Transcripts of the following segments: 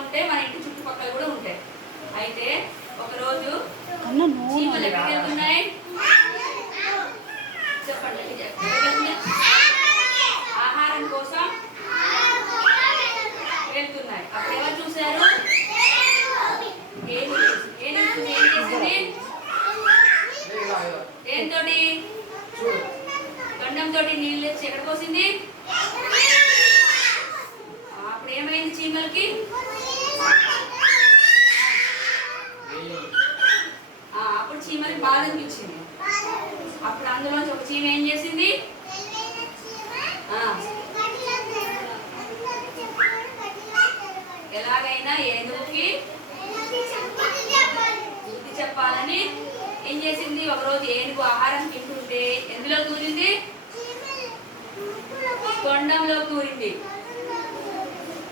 ఉంటే మన ఇంటి చుట్టుపక్కల కూడా ఉంటాయి. అయితే ఒకరోజు చీమలు ఎక్కడికి వెళ్తున్నాయి? చెప్పండి? ఆహారం కోసం వెళ్తున్నాయి. అప్పుడు ఎవరు చూశారు? చూసి ఏం చేసింది? గండంతో నీళ్ళు తెచ్చి ఎక్కడ పోసింది? అప్పుడు ఏమైంది చీమలకి? అప్పుడు బాధ అనిపించింది. అప్పుడు అందులోంచి ఒక చీమ ఏం చేసింది? ఆ, ఎలాగైనా ఏనుగుకి బుద్ధి చెప్పాలని ఏం చేసింది? ఒకరోజు ఏనుగు ఆహారం తింటుంటే ఎందులో కూరింది కొండంలో దూరింది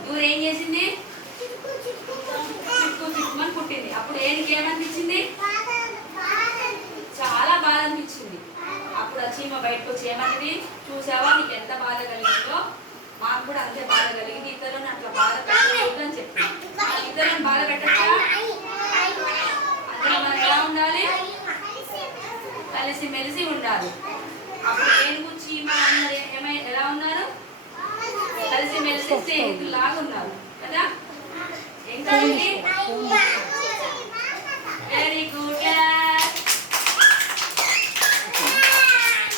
దూరం ఏం చేసింది? చిక్కు చిక్కుమని పుట్టింది. అప్పుడు ఏనుగు ఏమనిపించింది చాలా బాధ అనిపించింది అప్పుడు ఆ చేయమన్నది చూసావా? నీకు ఎంత బాధ కలిగిందో? మాకు కూడా అంతే బాధ కలిగింది. ఇతరులను అట్లా బాధ పెట్టకూడదు అని చెప్పి. ఇతరులను బాధ పెట్టచ్చా అందులో మనం ఎలా ఉండాలి? కలిసి మెలిసి ఉండాలి. అప్పుడు ఏనుగు చీమ అందరు ఏమై ఎలా ఉన్నారు? కలిసి మెలిసి స్నేహితులు లాగా ఉన్నారు. కదా? ఏం